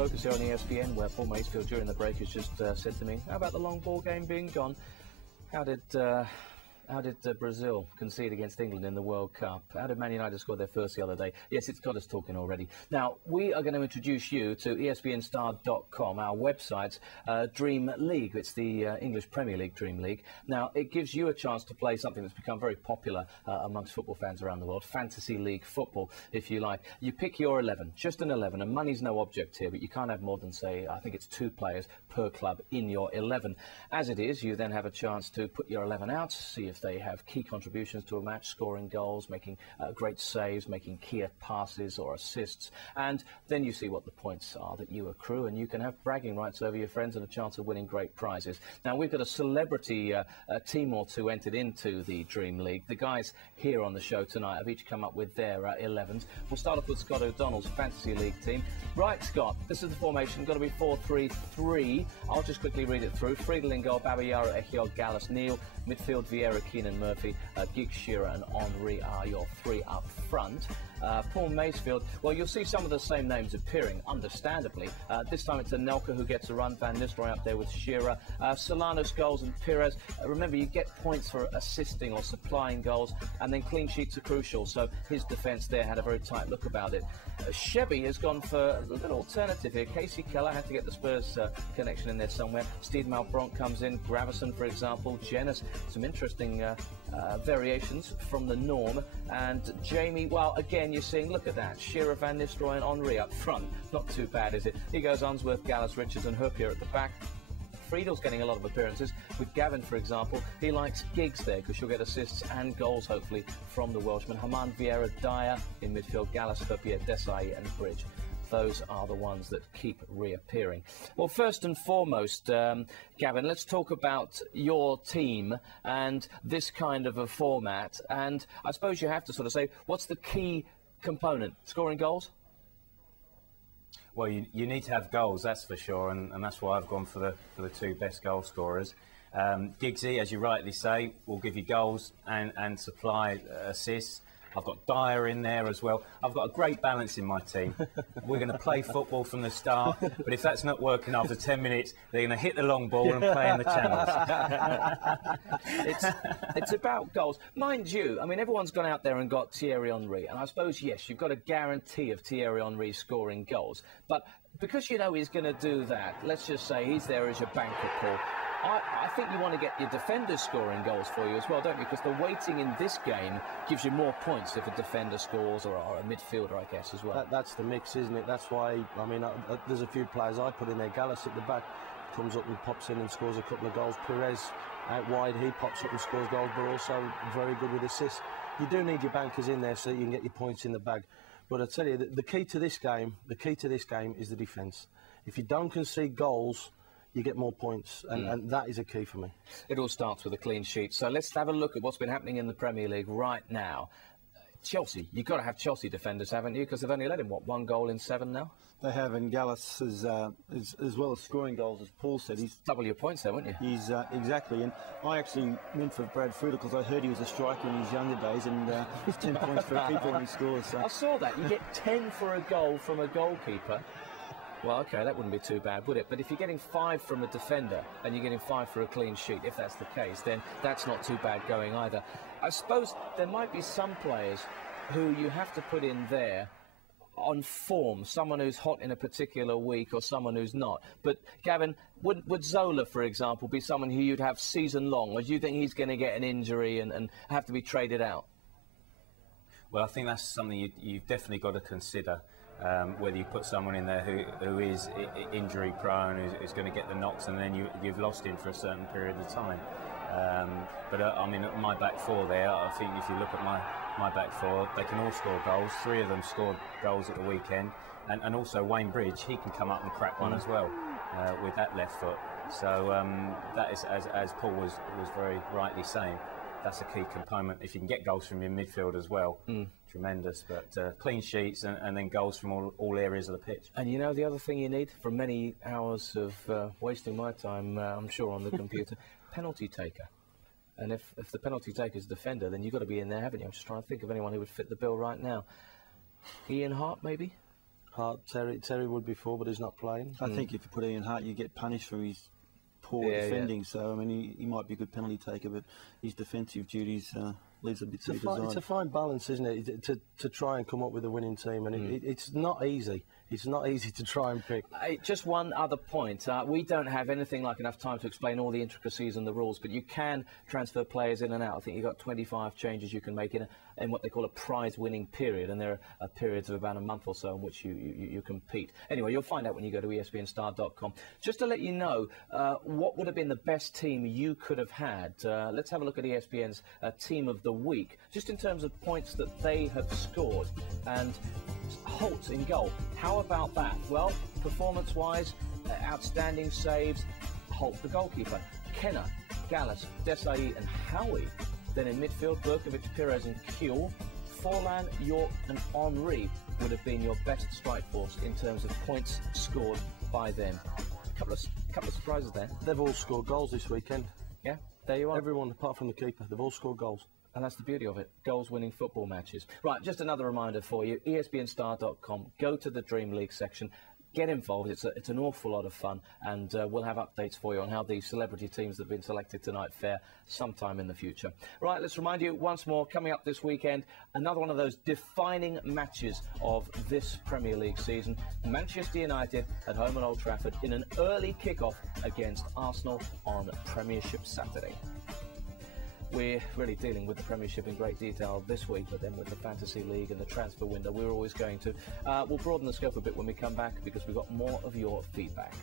Focus here on ESPN, where Paul Macefield during the break has just said to me, how about the long ball game being gone? How did Brazil concede against England in the World Cup? How did Man United score their first the other day? Yes, it's got us talking already. Now, we are going to introduce you to ESPNSTAR.com, our website's Dream League. It's the English Premier League Dream League. Now, it gives you a chance to play something that's become very popular amongst football fans around the world, fantasy league football, if you like. You pick your 11, just an 11, and money's no object here, but you can't have more than, say, I think it's 2 players per club in your 11. As it is, you then have a chance to put your 11 out, see if they have key contributions to a match, scoring goals, making great saves, making key passes or assists, and then you see what the points are that you accrue, and you can have bragging rights over your friends and a chance of winning great prizes. Now, we've got a celebrity team or two entered into the Dream League. The guys here on the show tonight have each come up with their 11s. We'll start off with Scott O'Donnell's Fantasy League team. Right, Scott, this is the formation. Got to be 4-3-3. I'll just quickly read it through. Friedel in goal, Babayaro, Echiol, Gallas, Neil. Midfield, Vieira, Keenan, Murphy, Giggs, Shearer and Henry are your 3 up front. Paul Macefield, well, you'll see some of the same names appearing, understandably. This time it's Anelka who gets a run, Van Nistelrooy up there with Shearer, Solano, Scholes and Pires. Remember, you get points for assisting or supplying goals, and then clean sheets are crucial, so his defence there had a very tight look about it. Chevy has gone for a little alternative here. Casey Keller had to get the Spurs connection in there somewhere. Steve Malbranc comes in, Gravison, for example, Jenas, some interesting variations from the norm, and Jamie, well, again, you're seeing, look at that, Shearer, Van Nistelrooy and Henry up front. Not too bad, is it? He goes Unsworth, Gallas, Richards and Hoopier at the back. Friedel's getting a lot of appearances. With Gavin, for example, he likes Giggs there because she'll get assists and goals, hopefully, from the Welshman. Haman, Vieira, Dyer in midfield, Gallas, Hoopier, Desai and Bridge. Those are the ones that keep reappearing. Well, first and foremost, Gavin, let's talk about your team and this kind of a format. And I suppose you have to sort of say, what's the key component? Scoring goals? Well, you need to have goals, that's for sure, and that's why I've gone for the 2 best goal scorers. Giggsy, as you rightly say, will give you goals and supply assists. I've got Dyer in there as well. I've got a great balance in my team. We're going to play football from the start, but if that's not working after 10 minutes, they're going to hit the long ball and play in the channels. It's about goals. Mind you, I mean, everyone's gone out there and got Thierry Henry, and I suppose, yes, you've got a guarantee of Thierry Henry scoring goals, but because you know he's going to do that, let's just say he's there as your banker, Paul. I think you want to get your defenders scoring goals for you as well, don't you? Because the weighting in this game gives you more points if a defender scores, or a midfielder, I guess, as well. That's the mix, isn't it? That's why, I mean, there's a few players I put in there. Gallas at the back comes up and pops in and scores a couple of goals. Pires out wide, he pops up and scores goals, but also very good with assists. You do need your bankers in there so that you can get your points in the bag. But I tell you, the key to this game is the defence. If you don't concede goals, you get more points, and that is a key for me. It all starts with a clean sheet. So let's have a look at what's been happening in the Premier League right now. Chelsea, you've got to have Chelsea defenders, haven't you? Because they've only let him, what, 1 goal in 7 now? They have, and Gallas is as well as scoring goals, as Paul said. He's double your points there, weren't you? He's exactly, and I actually went for Brad Friedel because I heard he was a striker in his younger days, and it's 10 points for a keeper when he scores. So. I saw that. You get 10 for a goal from a goalkeeper. Well, OK, that wouldn't be too bad, would it? But if you're getting 5 from a defender and you're getting 5 for a clean sheet, if that's the case, then that's not too bad going either. I suppose there might be some players who you have to put in there on form, someone who's hot in a particular week or someone who's not. But, Gavin, would Zola, for example, be someone who you'd have season-long, or do you think he's going to get an injury and have to be traded out? Well, I think that's something you've definitely got to consider. Whether you put someone in there who is injury prone, who's going to get the knocks, and then you've lost him for a certain period of time. But I mean, my back 4 there, I think if you look at my back 4, they can all score goals. 3 of them scored goals at the weekend, and also Wayne Bridge, he can come up and crack one as well with that left foot. So that is, as Paul was very rightly saying, that's a key component. If you can get goals from your midfield as well, tremendous. But clean sheets and then goals from all areas of the pitch. And you know the other thing you need, from many hours of wasting my time, I'm sure, on the computer, penalty taker. And if the penalty taker is defender, then you've got to be in there, haven't you? I'm just trying to think of anyone who would fit the bill right now. Ian Hart, maybe? Hart, Terry would be 4, but he's not playing. I think if you put Ian Hart, you get punished for his poor defending. So, I mean, he might be a good penalty taker, but his defensive duties leaves a bit to be desired. It's a fine balance, isn't it, to try and come up with a winning team, and it's not easy. It's not easy to try and pick. Just one other point. We don't have anything like enough time to explain all the intricacies and the rules, but you can transfer players in and out. I think you've got 25 changes you can make in what they call a prize-winning period, and there are periods of about a month or so in which you compete. Anyway, you'll find out when you go to ESPNSTAR.com. Just to let you know what would have been the best team you could have had. Let's have a look at ESPN's Team of the Week, just in terms of points that they have scored. And Holt in goal. How about that? Well, performance-wise, outstanding saves. Holt, the goalkeeper. Kenner, Gallus, Desai and Howie. Then in midfield, Berkovic, Pires and Kuehl. Forlan, York and Henry would have been your best strike force in terms of points scored by them. Couple of surprises there. They've all scored goals this weekend. Yeah, there you are. Everyone apart from the keeper, they've all scored goals. And that's the beauty of it, goals-winning football matches. Right, just another reminder for you, ESPNSTAR.com, go to the Dream League section, get involved. It's an awful lot of fun, and we'll have updates for you on how the celebrity teams that have been selected tonight fare sometime in the future. Right, let's remind you once more, coming up this weekend, another one of those defining matches of this Premier League season. Manchester United at home at Old Trafford in an early kick-off against Arsenal on Premiership Saturday. We're really dealing with the Premiership in great detail this week, but then with the Fantasy League and the transfer window, we're always going to. We'll broaden the scope a bit when we come back because we've got more of your feedback.